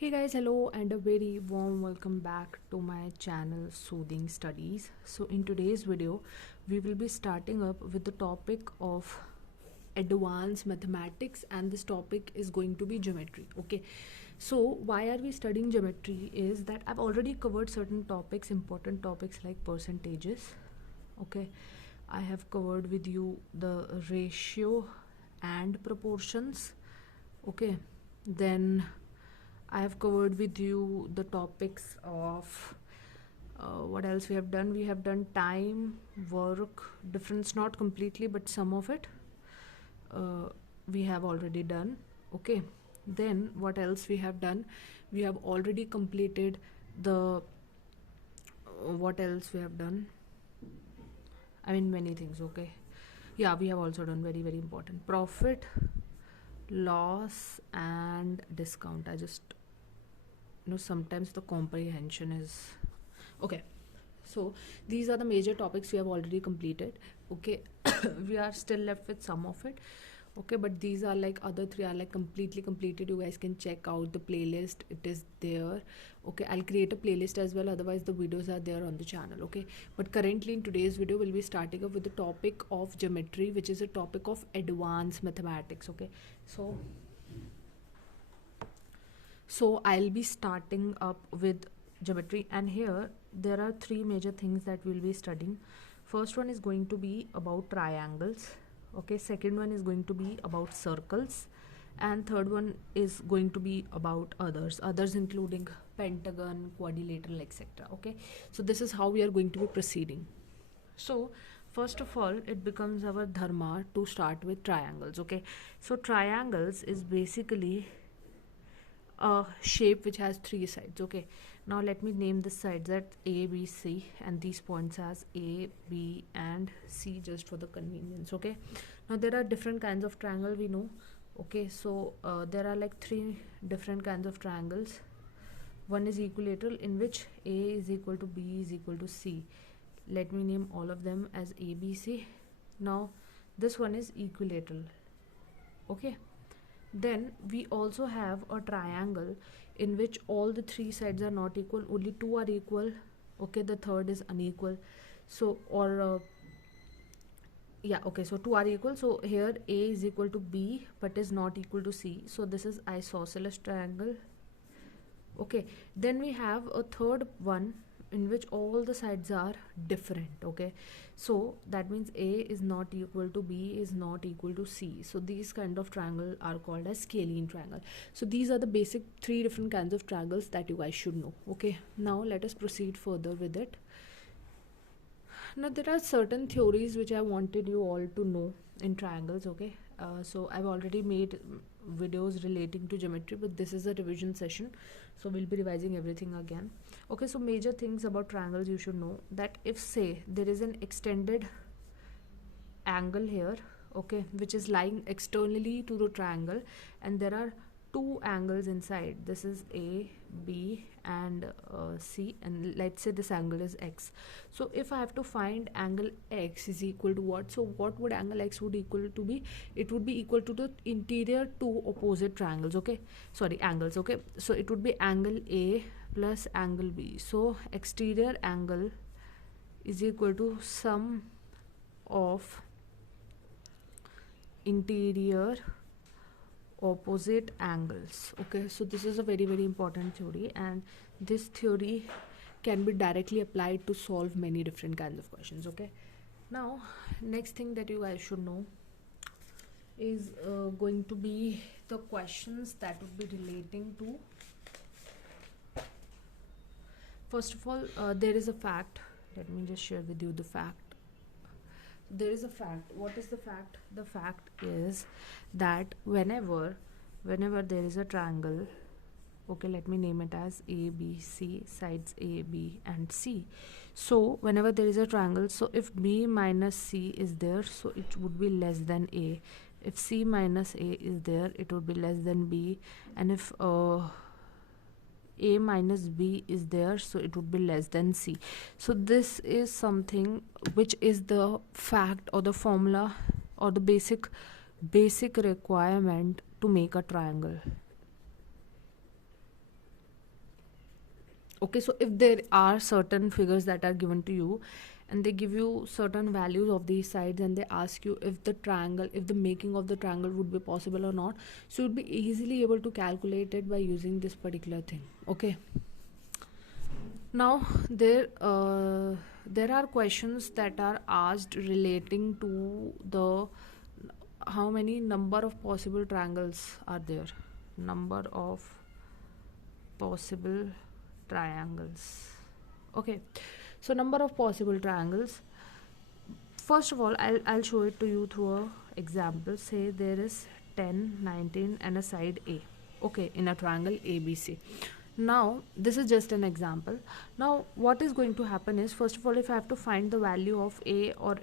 Hey guys, hello and a very warm welcome back to my channel Soothing Studies. So in today's video, we will be starting up with the topic of advanced mathematics, and this topic is going to be geometry. Okay, so why are we studying geometry is that I've already covered certain topics, important topics like percentages. Okay, I have covered with you the ratio and proportions. Okay, then I have covered with you the topics of what else we have done. We have done time, work, difference, not completely, but some of it uh, we have already done. Okay, then what else we have done? We have already completed the what else we have done? I mean, many things. Okay, yeah, we have also done very important profit, loss, and discount. I just sometimes the comprehension is okay. So these are the major topics we have already completed. Okay, we are still left with some of it. Okay, but these are like other three are like completely completed. You guys can check out the playlist, it is there. Okay, I'll create a playlist as well, otherwise the videos are there on the channel. Okay, but currently in today's video we'll be starting up with the topic of geometry, which is a topic of advanced mathematics. Okay, so I'll be starting up with geometry, and here there are three major things that we'll be studying. First one is going to be about triangles. Okay, second one is going to be about circles, and third one is going to be about others including pentagon, quadrilateral, etc. Okay, so this is how we are going to be proceeding. So first of all, it becomes our dharma to start with triangles. Okay, so triangles is basically a shape which has three sides. Okay, now let me name the sides at A, B, C, and these points as A, B, and C just for the convenience. Okay, now there are different kinds of triangle, we know. Okay, so there are like three different kinds of triangles. One is equilateral, in which A is equal to B is equal to C. Let me name all of them as A, B, C. Now this one is equilateral. Okay, then we also have a triangle in which all the three sides are not equal, only two are equal. Okay, the third is unequal. So, yeah, okay, so two are equal. So here A is equal to B but is not equal to C. So this is isosceles triangle. Okay, then we have a third one in which all the sides are different. Okay, so that means A is not equal to B is not equal to C. So these kind of triangle are called as scalene triangle. So these are the basic three different kinds of triangles that you guys should know. Okay, now let us proceed further with it. Now there are certain theories which I wanted you all to know in triangles. Okay, so I've already made videos relating to geometry, but this is a revision session, so we'll be revising everything again. Okay, so major things about triangles you should know, that if say there is an extended angle here, okay, which is lying externally to the triangle, and there are two angles inside, this is A, B, and C, and let's say this angle is X. So if I have to find angle X is equal to what, so what would angle X would equal to be? It would be equal to the interior two opposite triangles. Okay, sorry, angles. Okay, so it would be angle A plus angle B. So exterior angle is equal to sum of interior opposite angles. Okay, so this is a very important theory, and this theory can be directly applied to solve many different kinds of questions. Okay, now next thing that you guys should know is going to be the questions that would be relating to, first of all, there is a fact. Let me just share with you the fact. There is a fact. What is the fact? The fact is that whenever there is a triangle, okay, let me name it as A, B, C, sides A, B, and C. So whenever there is a triangle, so if B minus C is there, so it would be less than A. If C minus A is there, it would be less than B. And if A minus B is there, so it would be less than C. So this is something which is the fact or the formula or the basic requirement to make a triangle. Okay, so if there are certain figures that are given to you and they give you certain values of these sides and they ask you if the triangle, if the making of the triangle would be possible or not, so you'd be easily able to calculate it by using this particular thing. Okay, now there are questions that are asked relating to the how many number of possible triangles are there, number of possible triangles. Okay, so number of possible triangles. First of all, I'll show it to you through a example. Say there is 10, 19 and a side A. Okay, in a triangle ABC. Now this is just an example. Now what is going to happen is, first of all, if I have to find the value of A, or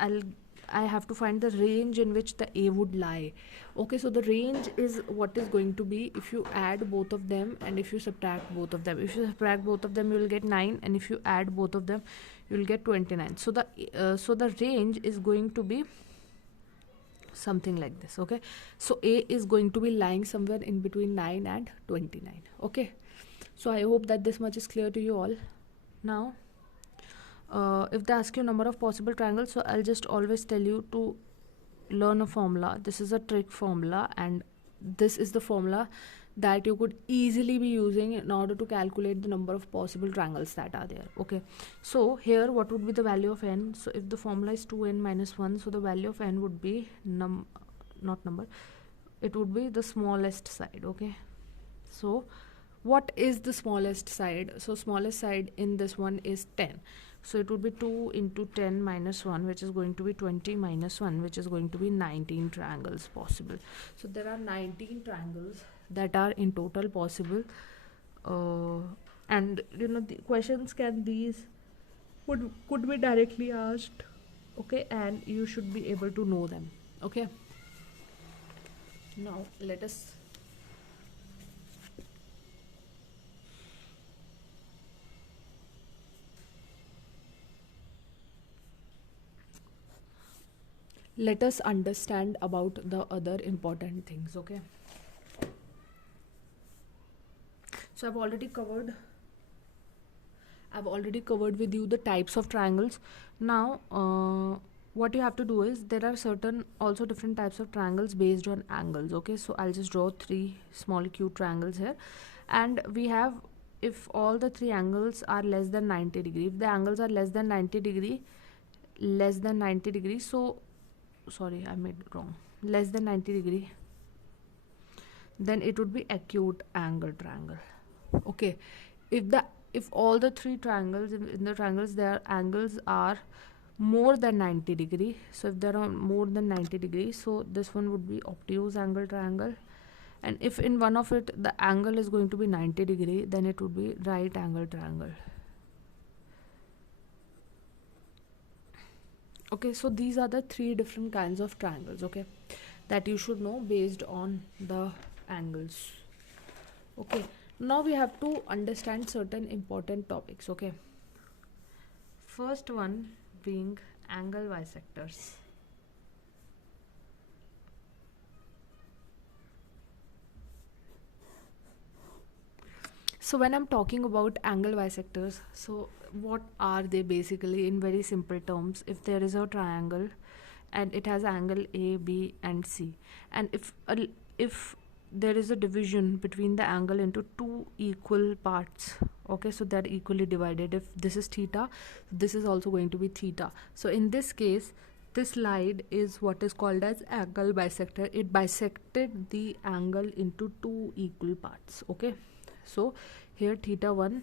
I'll I have to find the range in which the A would lie. Okay, so the range is what is going to be if you add both of them and if you subtract both of them. If you subtract both of them, you will get 9, and if you add both of them, you will get 29. So the range is going to be something like this. Okay, so A is going to be lying somewhere in between 9 and 29. Okay, so I hope that this much is clear to you all. Now if they ask you number of possible triangles, so I'll just always tell you to learn a formula. This is a trick formula, and this is the formula that you could easily be using in order to calculate the number of possible triangles that are there. Okay, so here what would be the value of n? So if the formula is 2n minus 1, so the value of n would be not number, it would be the smallest side. Okay, so what is the smallest side? So smallest side in this one is 10. So it would be 2 into 10 minus 1, which is going to be 20 minus 1, which is going to be 19 triangles possible. So there are 19 triangles that are in total possible. And you know, the questions these could be directly asked. Okay, and you should be able to know them. Okay, now let us understand about the other important things. Okay, so I've already covered with you the types of triangles. Now what you have to do is, there are certain also different types of triangles based on angles. Okay, so I'll just draw 3 small cute triangles here, and we have, if all the 3 angles are less than 90 degree, if the angles are less than 90 degree, so sorry, I made it wrong, less than 90 degree, then it would be acute angle triangle. Okay, if all the 3 triangles in the triangles, their angles are more than 90 degree, so if there are more than 90 degrees, so this one would be obtuse angle triangle. And if in one of it the angle is going to be 90 degree, then it would be right angle triangle. Okay, so these are the 3 different kinds of triangles, okay, that you should know based on the angles. Okay, now we have to understand certain important topics. Okay, first one being angle bisectors. So when I'm talking about angle bisectors, so what are they basically in very simple terms? If there is a triangle and it has angle A, B and C, and if there is a division between the angle into 2 equal parts, okay, so they're equally divided. If this is theta, this is also going to be theta. So in this case, this slide is what is called as angle bisector. It bisected the angle into 2 equal parts. Okay, so here theta 1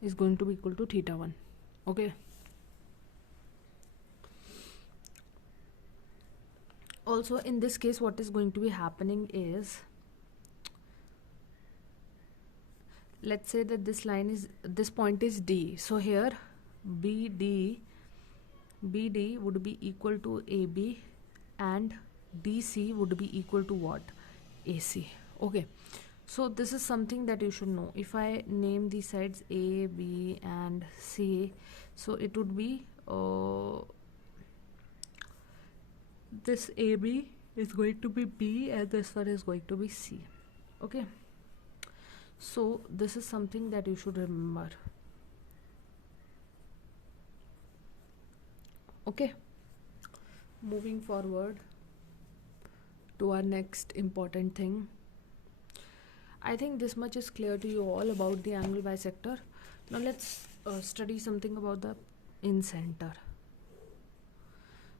is going to be equal to theta 1. Okay, also in this case, what is going to be happening is, let's say that this point is D. So here BD would be equal to AB and DC would be equal to what? AC. Okay, so this is something that you should know. If I name these sides A, B and C, so it would be this AB is going to be B and this one is going to be C. Okay, So this is something that you should remember. Okay, moving forward to our next important thing. I think this much is clear to you all about the angle bisector. Now let's study something about the incenter.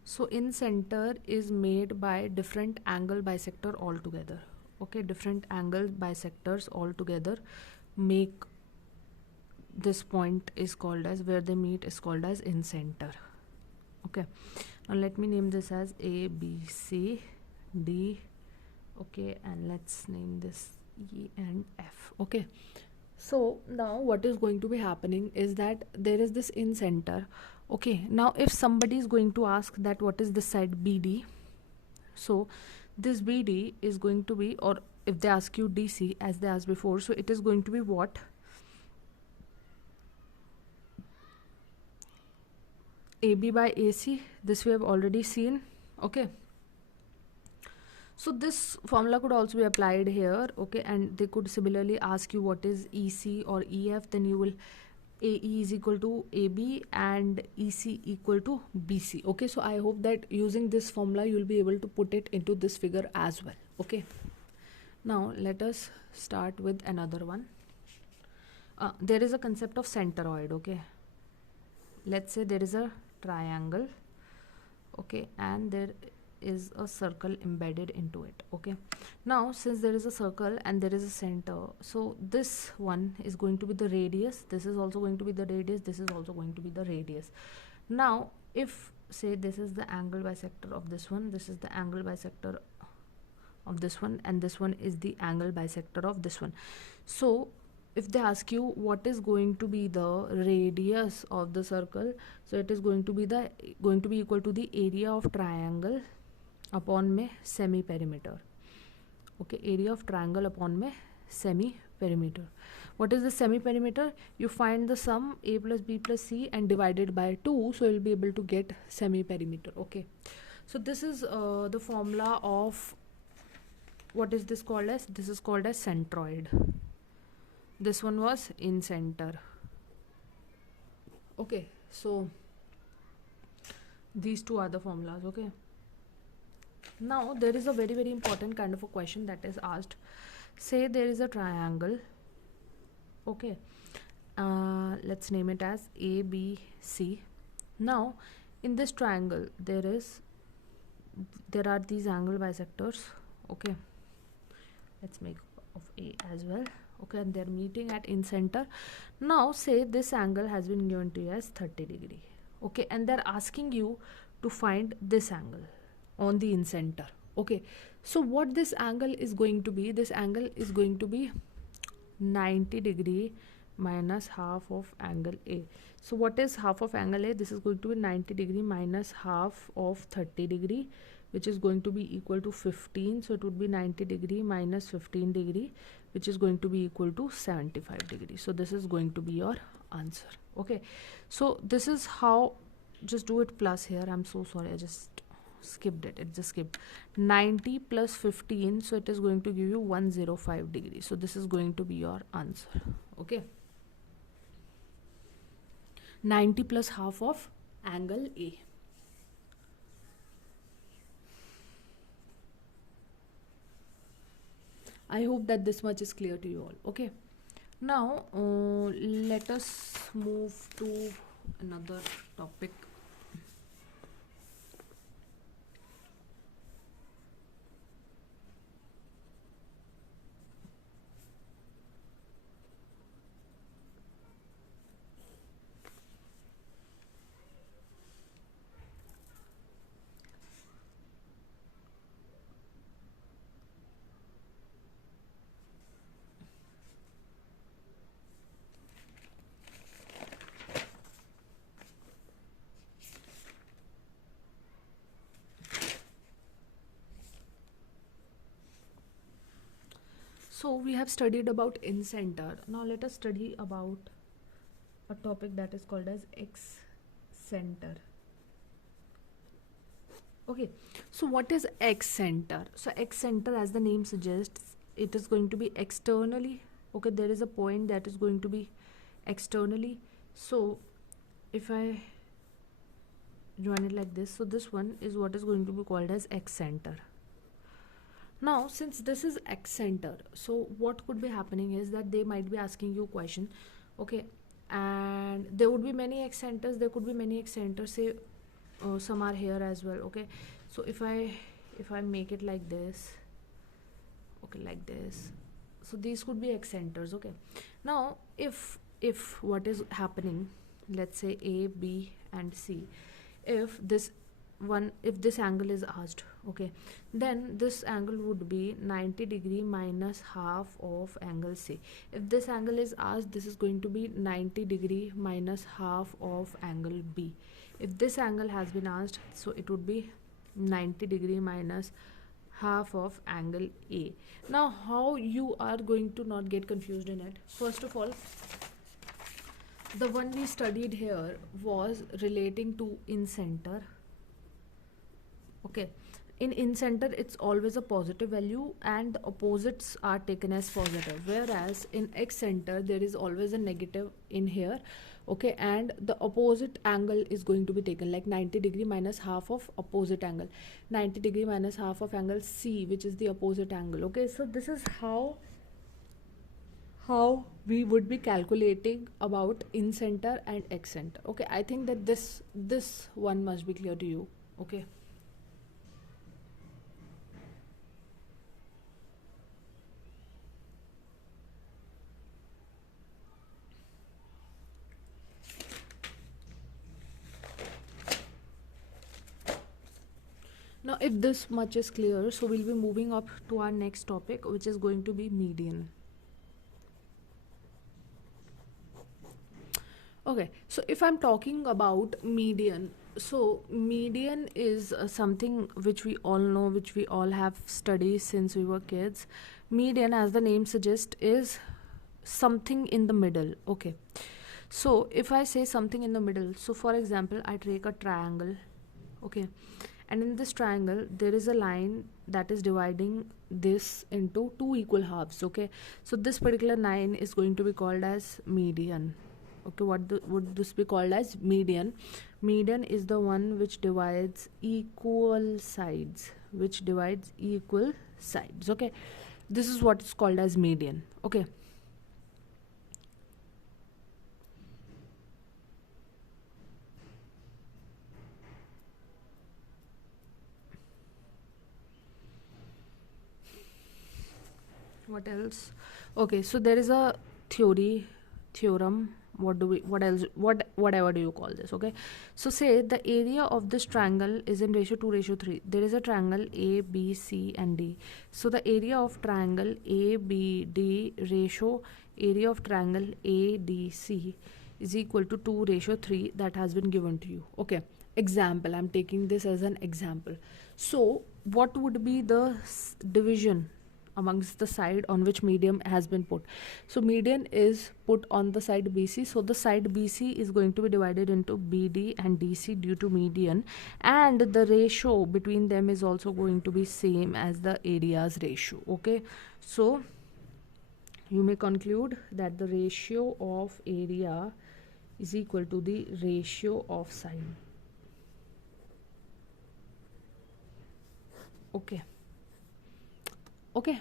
So incenter is made by different angle bisector altogether. Okay, different angle bisectors altogether make this point is called as, where they meet is called as incenter. Okay, now let me name this as A, B, C, D. Okay, and let's name this E and F. Okay, so now what is going to be happening is that there is this incenter. Okay, now if somebody is going to ask that what is this side BD, so this BD is going to be, or if they ask you DC as they asked before, so it is going to be what? AB by AC. This we have already seen. Okay, so this formula could also be applied here. Okay, and they could similarly ask you what is EC or EF, then you will AE is equal to AB and EC equal to BC. Okay, so I hope that using this formula you will be able to put it into this figure as well. Okay, now let us start with another one. There is a concept of centroid. Okay, let's say there is a triangle. Okay, and there is a circle embedded into it. Okay, now since there is a circle and there is a center, so this one is going to be the radius, this is also going to be the radius, this is also going to be the radius. Now if say this is the angle bisector of this one, this is the angle bisector of this one, and this one is the angle bisector of this one. So if they ask you what is going to be the radius of the circle, so it is going to be equal to the area of triangle upon में semi perimeter. Okay, area of triangle upon में semi perimeter. What is the semi perimeter? You find the sum a plus b plus c and divided by 2, so you'll be able to get semi perimeter. Okay, so this is the formula of, what is this called as? This is called as centroid. This one was incenter. Okay, so these two are the formulas. Okay, now there is a very very important kind of a question that is asked. Say there is a triangle. Okay, let's name it as ABC. Now in this triangle there are these angle bisectors. Okay, let's make of A as well. Okay, and they're meeting at incenter. Now say this angle has been given to you as 30 degree. Okay, and they're asking you to find this angle on the incenter. Okay, so what this angle is going to be? This angle is going to be 90 degree minus half of angle A. So what is half of angle A? This is going to be 90 degree minus half of 30 degree, which is going to be equal to 15. So it would be 90 degree minus 15 degree, which is going to be equal to 75 degrees. So this is going to be your answer. Okay, so this is how, just do it plus here. I'm so sorry, I just skipped it. It just skipped 90 plus 15, so it is going to give you 105 degrees. So this is going to be your answer. Okay, 90 plus half of angle A. I hope that this much is clear to you all. Okay, now let us move to another topic. So we have studied about incenter. Now let us study about a topic that is called as excenter. Okay, so what is excenter? So excenter, as the name suggests, it is going to be externally Okay, there is a point that is going to be externally. So if I join it like this, so this one is what is going to be called as X center. Now since this is X center, so what could be happening is that they might be asking you a question. Okay, and there would be many X centers, there could be many X centers, say some are here as well. Okay, so if I make it like this, okay, like this, so these could be X centers. Okay, now if what is happening, let's say A, B and C, if this angle is asked, okay, then this angle would be 90 degree minus half of angle C. If this angle is asked, this is going to be 90 degree minus half of angle B. If this angle has been asked, so it would be 90 degree minus half of angle A. Now how you are going to not get confused in it? First of all, the one we studied here was relating to in center. Okay, in center it's always a positive value and the opposites are taken as positive, whereas in X center there is always a negative in here. Okay, and the opposite angle is going to be taken, like 90 degree minus half of opposite angle, 90 degree minus half of angle C, which is the opposite angle. Okay, so this is how we would be calculating about in center and X center. Okay, I think that this one must be clear to you. Okay, now if this much is clear, so we'll be moving up to our next topic, which is going to be median. Okay, so if I'm talking about median, so median is something which we all know, which we all have studied since we were kids. Median, as the name suggests, is something in the middle. Okay, so if I say something in the middle, so for example, I take a triangle. Okay, and in this triangle there is a line that is dividing this into two equal halves. Okay, so this particular line is going to be called as median. Okay, would this be called as median? Median is the one which divides equal sides, okay, this is what is called as median. Okay, what else? Okay, so there is a theorem, whatever do you call this? Okay, so say the area of this triangle is in ratio 2:3. There is a triangle A, B, C and D. So the area of triangle A, B, D ratio area of triangle A, D, C is equal to 2:3 that has been given to you. Okay, example, I'm taking this as an example. So what would be the division amongst the side on which median has been put? So median is put on the side BC, so the side BC is going to be divided into BD and DC due to median, and the ratio between them is also going to be same as the areas ratio. Okay, so you may conclude that the ratio of area is equal to the ratio of side. Okay, okay,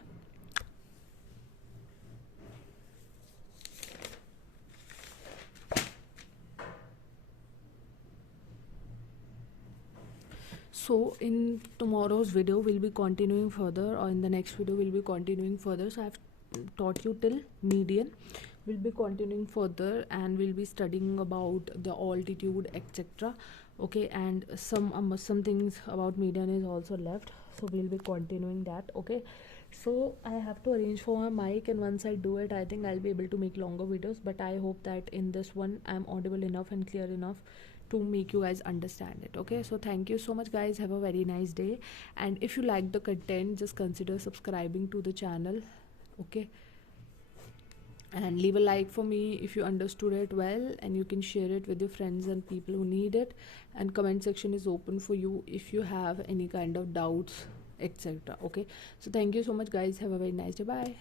so in tomorrow's video we'll be continuing further, or in the next video we'll be continuing further. So I've taught you till median, we'll be continuing further and we'll be studying about the altitude, etc. Okay, and some things about median is also left, so we'll be continuing that. Okay, so I have to arrange for my mic, and once I do it, I think I'll be able to make longer videos, but I hope that in this one I'm audible enough and clear enough to make you guys understand it. Okay, so thank you so much guys, have a very nice day, and if you like the content, just consider subscribing to the channel. Okay, and leave a like for me if you understood it well, and you can share it with your friends and people who need it, and comment section is open for you if you have any kind of doubts, etc. Okay, so thank you so much guys, have a very nice day, bye.